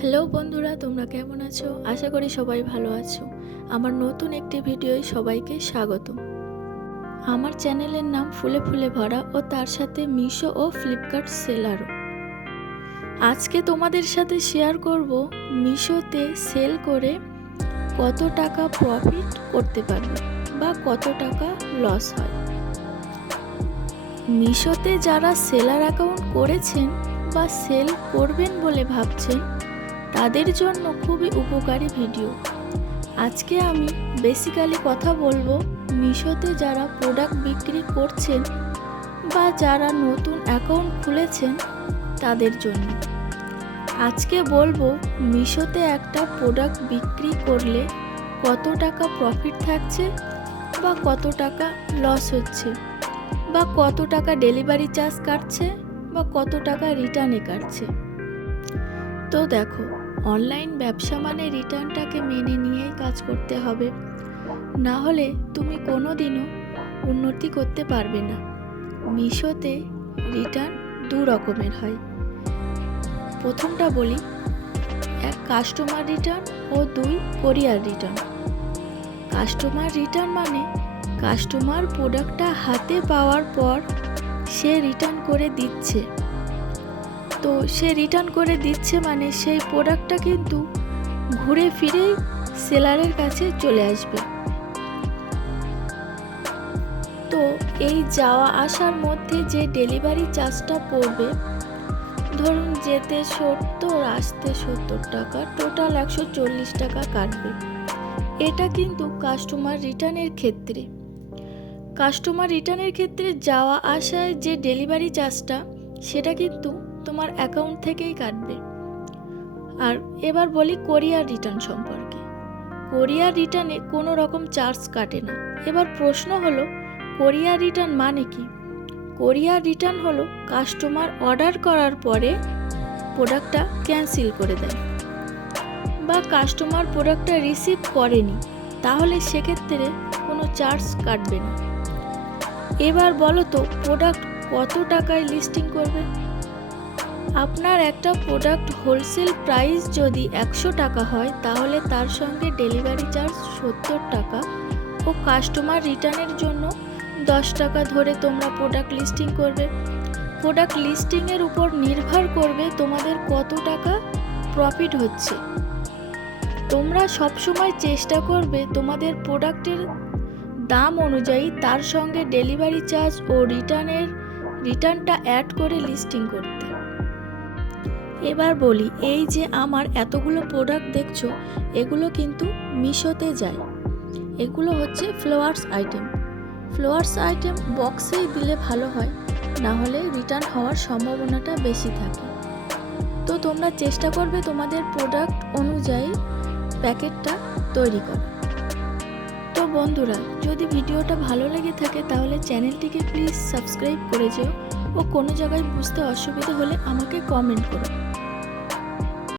Hello বন্ধুরা, তোমরা কেমন আছো? আশা করি সবাই ভালো আছো। আমার নতুন একটি ভিডিওয় সবাইকে স্বাগত। আমার চ্যানেলের নাম ফুলে ফুলে ভরা ও তার সাথে মিশো ও ফ্লিপকার্ট সেলারও। আজকে তোমাদের সাথে শেয়ার করব মিশোতে সেল করে কত টাকা প্রফিট করতে পারবে বা কত টাকা লস হয়। মিশোতে যারা সেলার অ্যাকাউন্ট করেছেন বা সেল করবেন বলে ভাবছেন তাদের জন্য খুবই উপকারী ভিডিও। আজকে আমি বেসিক্যালি কথা বলবো মিশোতে যারা প্রোডাক্ট বিক্রি করছেন বা যারা নতুন অ্যাকাউন্ট খুলেছেন তাদের জন্য। আজকে বলবো মিশোতে একটা প্রোডাক্ট বিক্রি করলে কত টাকা প্রফিট থাকছে বা কত টাকা লস হচ্ছে বা কত টাকা ডেলিভারি চার্জ কাটছে বা কত টাকা রিটার্নে কাটছে। তো দেখো, অনলাইন ব্যবসা মানে রিটার্নটাকে মেনে নিয়েই কাজ করতে হবে, না হলে তুমি কোনো দিনও উন্নতি করতে পারবে না। মিশোতে রিটার্ন দু রকমের হয়। প্রথমটা বলি, এক কাস্টমার রিটার্ন ও দুই কোরিয়ার রিটার্ন। কাস্টমার রিটার্ন মানে কাস্টমার প্রোডাক্টটা হাতে পাওয়ার পর সে রিটার্ন করে দিচ্ছে। তো সে রিটার্ন করে দিচ্ছে মানে সেই প্রোডাক্টটা কিন্তু ঘুরে ফিরেই সেলারের কাছে চলে আসবে। তো এই যাওয়া আসার মধ্যে যে ডেলিভারি চার্জটা পড়বে, ধরুন যেতে 70 আসতে 70 টাকা, টোটাল 140 টাকা কাটবে। এটা কিন্তু কাস্টমার রিটার্নের ক্ষেত্রে। কাস্টমার রিটার্নের ক্ষেত্রে যাওয়া আসায় যে ডেলিভারি চার্জটা সেটা কিন্তু তোমার অ্যাকাউন্ট থেকেই কাটবে। আর এবার বলি কোরিয়ার রিটার্ন সম্পর্কে। কোরিয়ার রিটার্নে কোনো রকম চার্জ কাটে না। এবার প্রশ্ন হলো, কোরিয়ার রিটার্ন মানে কি? কোরিয়ার রিটার্ন হলো কাস্টমার অর্ডার করার পরে প্রোডাক্টটা ক্যান্সেল করে দেয় বা কাস্টমার প্রোডাক্টটা রিসিভ করেনি, তাহলে সেক্ষেত্রে কোনো চার্জ কাটবে না। এবার বলো তো, প্রোডাক্ট কত টাকায় লিস্টিং করবে? আপনার একটা প্রোডাক্ট হোলসেল প্রাইস যদি 100 টাকা হয়, তাহলে তার সঙ্গে ডেলিভারি চার্জ 70 টাকা ও কাস্টমার রিটার্নের জন্য 10 টাকা ধরে তোমরা প্রোডাক্ট লিস্টিং করবে। প্রোডাক্ট লিস্টিংয়ের উপর নির্ভর করবে তোমাদের কত টাকা প্রফিট হচ্ছে। তোমরা সবসময় চেষ্টা করবে তোমাদের প্রোডাক্টের দাম অনুযায়ী তার সঙ্গে ডেলিভারি চার্জ ও রিটার্নটা অ্যাড করে লিস্টিং করতে। এবার বলি, এই যে আমার এতগুলো প্রোডাক্ট দেখছো, এগুলো কিন্তু মিশোতে যায়। এগুলো হচ্ছে ফ্লাওয়ার্স আইটেম। ফ্লাওয়ার্স আইটেম বক্সেই দিলে ভালো হয়, না হলে রিটার্ন হওয়ার সম্ভাবনাটা বেশি থাকে। তো তোমরা চেষ্টা করবে তোমাদের প্রোডাক্ট অনুযায়ী প্যাকেটটা তৈরি করা। তো বন্ধুরা, যদি ভিডিওটা ভালো লেগে থাকে তাহলে চ্যানেলটিকে প্লিজ সাবস্ক্রাইব করে যেও ও কোনো জায়গায় বুঝতে অসুবিধা হলে আমাকে কমেন্ট করো।